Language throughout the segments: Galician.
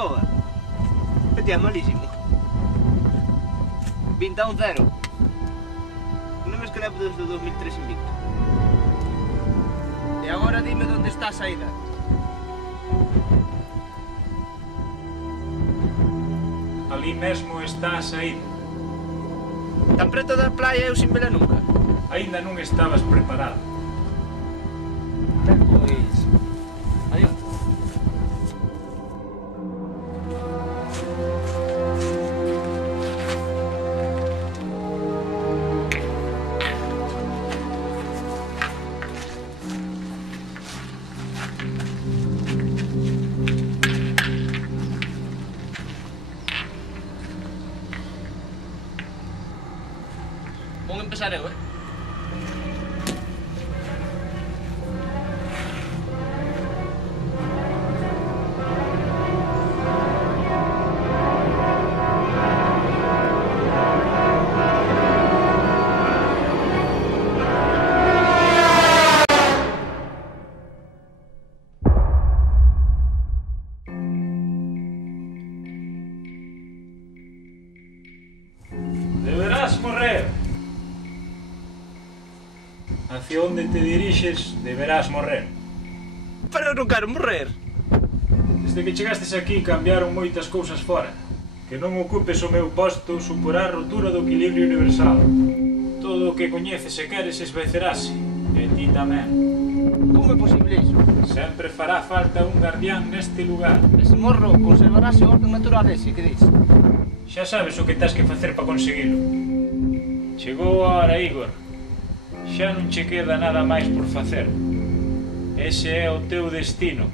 coa. Que ti é malísimo. 20-0. Non me que levo desde 2003 invicto. E agora dime onde está a saída. Ali mesmo está a saída. Tan preto da playa eu sin vela nunca. Aínda non estabas preparado. Pois... Adiós. Vou empezar eu, Deberás morrer. Hacia onde te dirixes, deberás morrer. Pero eu non quero morrer. Desde que chegastes aquí cambiaron moitas cousas fora. Que non ocupes o meu posto suporá a rotura do equilibrio universal. Todo o que coñeces e queres esvaecerase. E ti tamén. Como é posible iso? Sempre fará falta un guardián neste lugar. Ese morro conservarase o orden natural ese que dis. Xa sabes o que tens que facer para conseguilo. Chegou a hora, Igor. Xa non che queda nada máis por facer. Ese é o teu destino.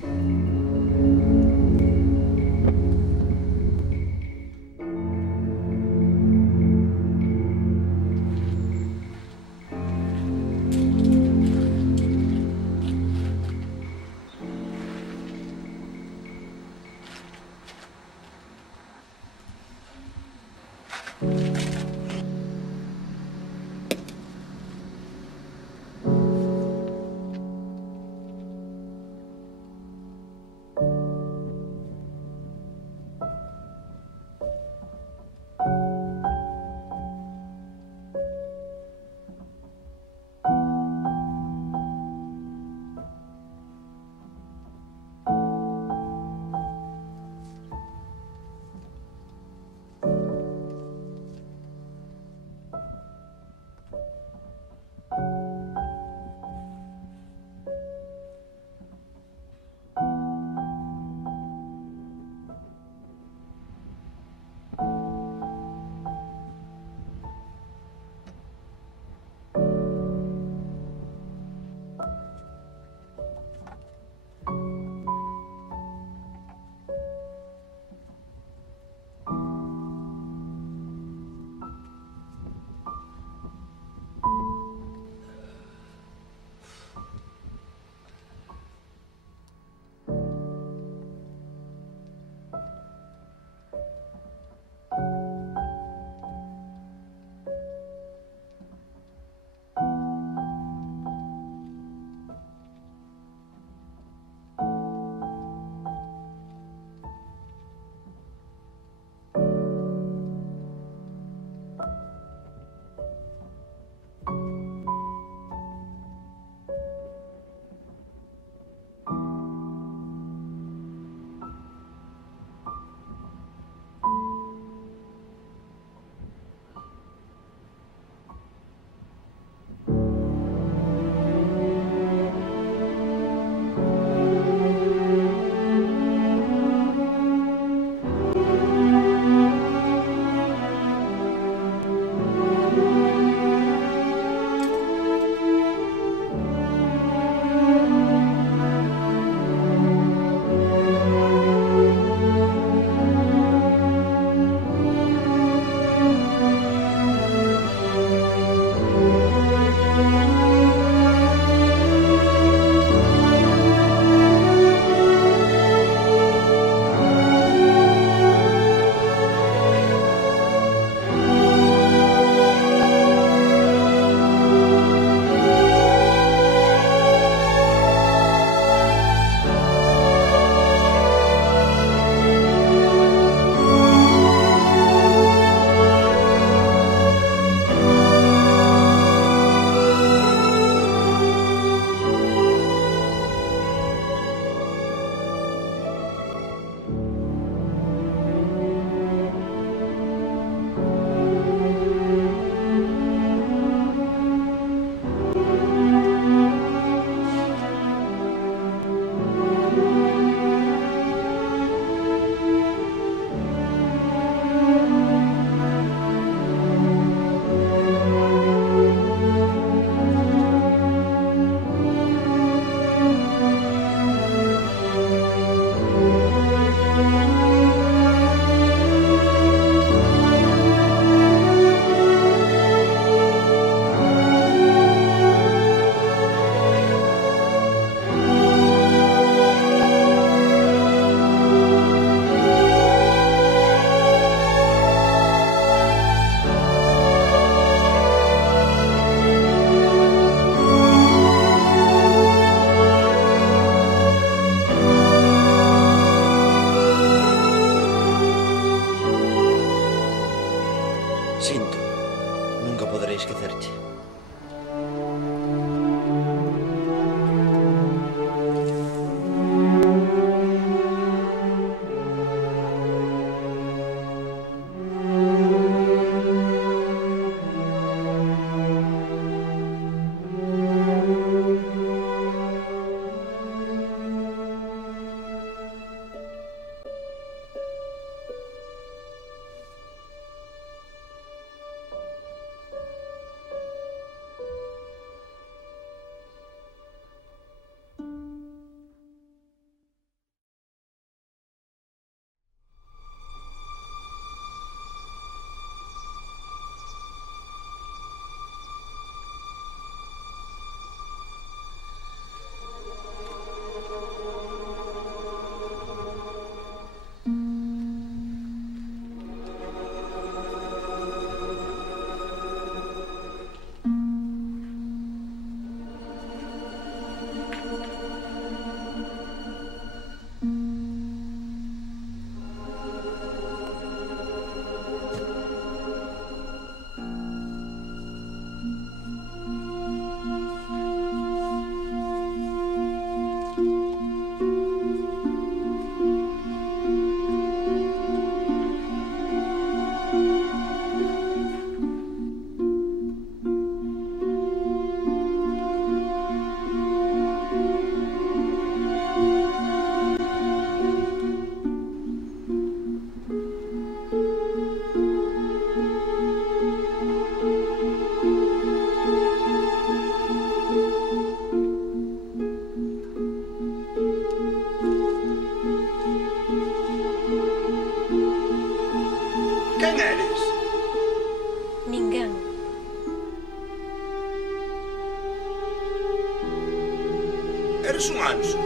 Eres un anso.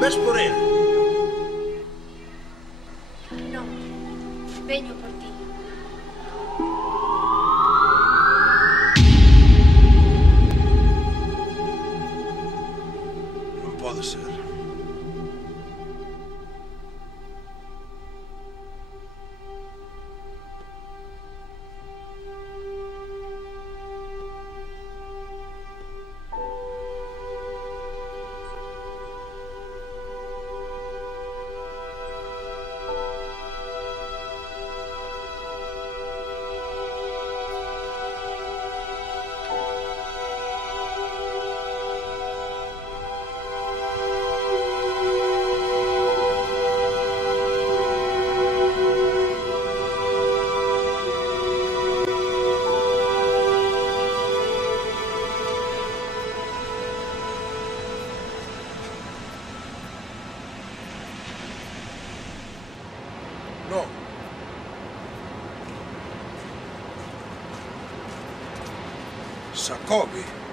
Ves por el. Non, veño por ti. Non pode ser. Non. Sakobi.